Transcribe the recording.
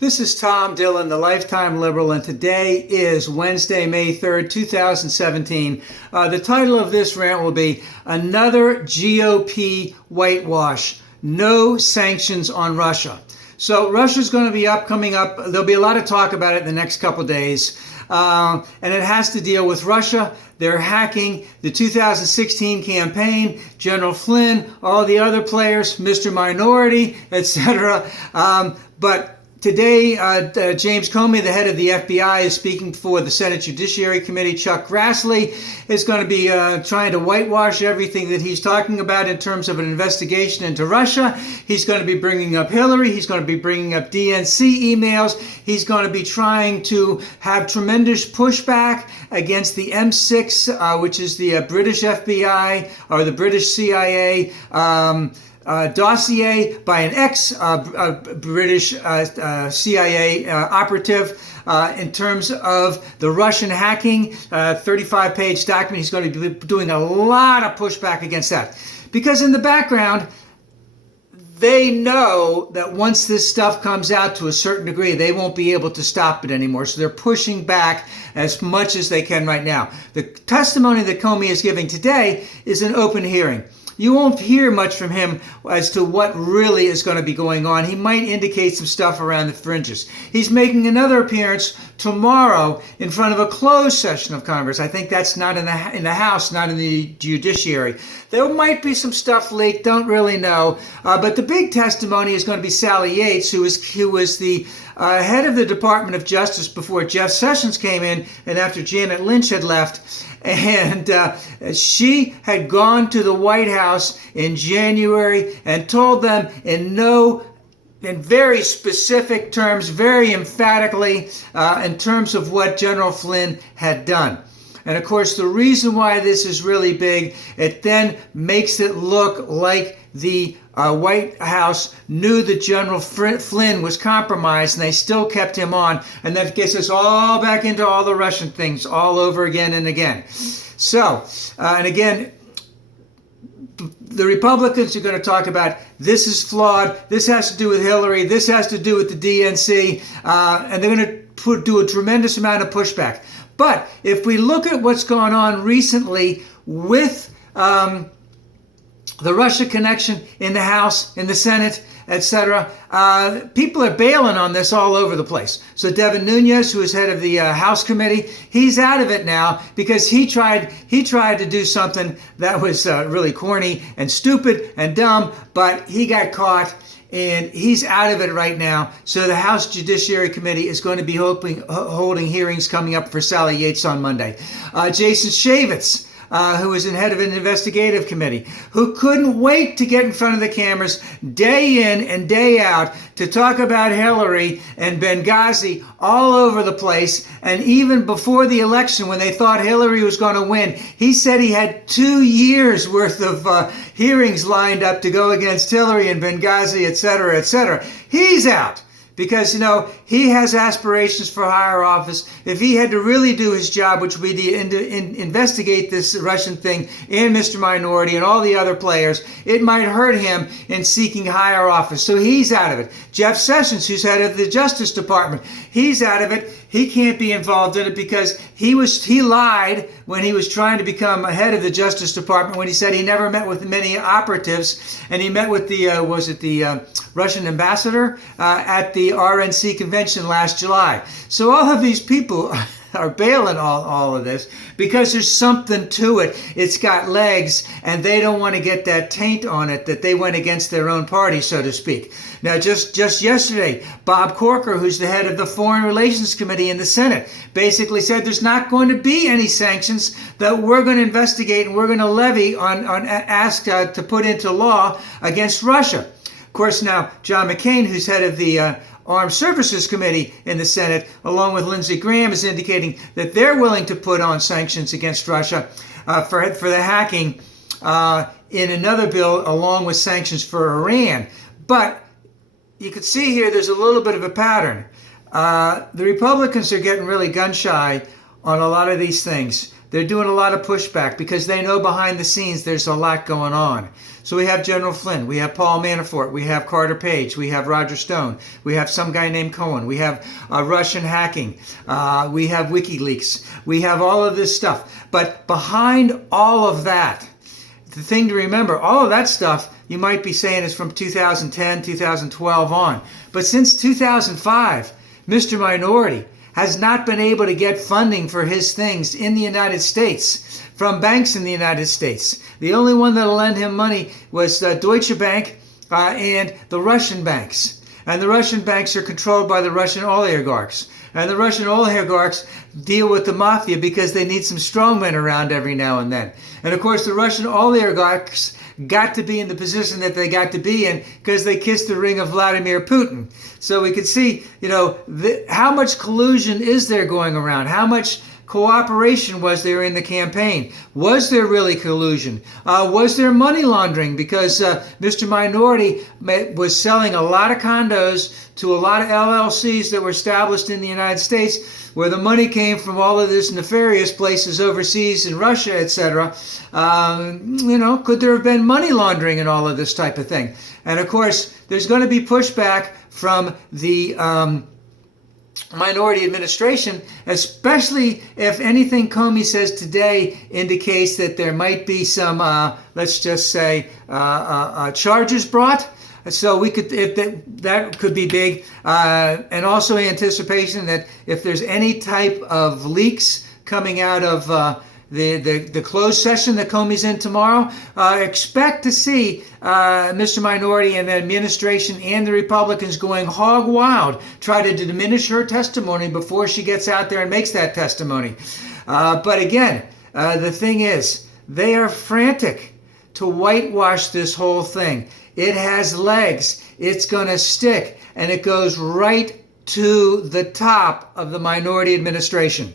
This is Tom Dillon, the Lifetime Liberal, and today is Wednesday, May 3rd, 2017. The title of this rant will be Another GOP Whitewash, No Sanctions on Russia. So Russia's going to be coming up. There'll be a lot of talk about it in the next couple of days. And it has to deal with Russia. They're hacking the 2016 campaign, General Flynn, all the other players, Mr. Minority, etc. But today, James Comey, the head of the FBI, is speaking before the Senate Judiciary Committee. Chuck Grassley is going to be trying to whitewash everything that he's talking about in terms of an investigation into Russia. He's going to be bringing up Hillary. He's going to be bringing up DNC emails. He's going to be trying to have tremendous pushback against the M6, which is the British FBI or the British CIA dossier by an ex-British CIA operative in terms of the Russian hacking, 35-page document. He's going to be doing a lot of pushback against that. Because in the background, they know that once this stuff comes out to a certain degree, they won't be able to stop it anymore. So they're pushing back as much as they can right now. The testimony that Comey is giving today is an open hearing. You won't hear much from him as to what really is going to be going on. He might indicate some stuff around the fringes. He's making another appearance tomorrow in front of a closed session of Congress. I think that's not in the House, not in the Judiciary. There might be some stuff leaked, don't really know. But the big testimony is going to be Sally Yates, who was the head of the Department of Justice before Jeff Sessions came in and after Janet Lynch had left. And she had gone to the White House in January and told them in very specific terms, very emphatically, in terms of what General Flynn had done. And of course, the reason why this is really big, it then makes it look like the White House knew that General Flynn was compromised and they still kept him on. And that gets us all back into all the Russian things all over again and again. So, and again, the Republicans are going to talk about this is flawed, this has to do with Hillary, this has to do with the DNC, and they're going to do a tremendous amount of pushback. But if we look at what's gone on recently with the Russia connection in the House, in the Senate, etc., people are bailing on this all over the place. So Devin Nunes, who is head of the House committee, he's out of it now because he tried to do something that was really corny and stupid and dumb, but he got caught. And he's out of it right now. So the House Judiciary Committee is going to be holding hearings coming up for Sally Yates on Monday. Jason Chaffetz, who is in head of an investigative committee, who couldn't wait to get in front of the cameras day in and day out to talk about Hillary and Benghazi all over the place. And even before the election, when they thought Hillary was going to win, he said he had 2 years worth of hearings lined up to go against Hillary and Benghazi, etc., etc. He's out. Because, he has aspirations for higher office. If he had to really do his job, which would be to investigate this Russian thing and Mr. Minority and all the other players, it might hurt him in seeking higher office. So he's out of it. Jeff Sessions, who's head of the Justice Department, he's out of it. He can't be involved in it because he lied when he was trying to become head of the Justice Department when he said he never met with many operatives, and he met with the Russian ambassador at the RNC convention last July. So all of these people are bailing all of this because there's something to it. It's got legs, and they don't want to get that taint on it that they went against their own party, so to speak. Now, just yesterday, Bob Corker, who's the head of the Foreign Relations Committee in the Senate, basically said there's not going to be any sanctions that we're going to investigate and we're going to levy ask to put into law against Russia. Of course, now, John McCain, who's head of the Armed Services Committee in the Senate, along with Lindsey Graham, is indicating that they're willing to put on sanctions against Russia for the hacking in another bill, along with sanctions for Iran. But you can see here there's a little bit of a pattern. The Republicans are getting really gun-shy on a lot of these things. they're doing a lot of pushback because they know behind the scenes there's a lot going on. So we have General Flynn, we have Paul Manafort, we have Carter Page, we have Roger Stone, we have some guy named Cohen, we have Russian hacking, we have WikiLeaks, we have all of this stuff. But behind all of that, the thing to remember, all of that stuff you might be saying is from 2010, 2012 on. But since 2005, Mr. Minority has not been able to get funding for his things in the United States from banks in the United States. The only one that'll lend him money was Deutsche Bank and the Russian banks. And the Russian banks are controlled by the Russian oligarchs. And the Russian oligarchs deal with the mafia because they need some strongmen around every now and then. And of course, the Russian oligarchs got to be in the position that they got to be in because they kissed the ring of Vladimir Putin. So we could see, how much collusion is there going around? How much cooperation was there in the campaign? Was there really collusion? Was there money laundering? Because Mr. Minority was selling a lot of condos to a lot of LLCs that were established in the United States, where the money came from all of this nefarious places overseas in Russia, etc. Could there have been money laundering and all of this type of thing? And of course, there's going to be pushback from the minority administration, especially if anything Comey says today indicates that there might be some, let's just say, charges brought. So we could, if that could be big, and also anticipation that if there's any type of leaks coming out of the closed session that Comey's in tomorrow, expect to see Mr. Minority and the administration and the Republicans going hog wild, try to diminish her testimony before she gets out there and makes that testimony. But again, the thing is, they are frantic to whitewash this whole thing. It has legs. It's going to stick, and it goes right to the top of the minority administration.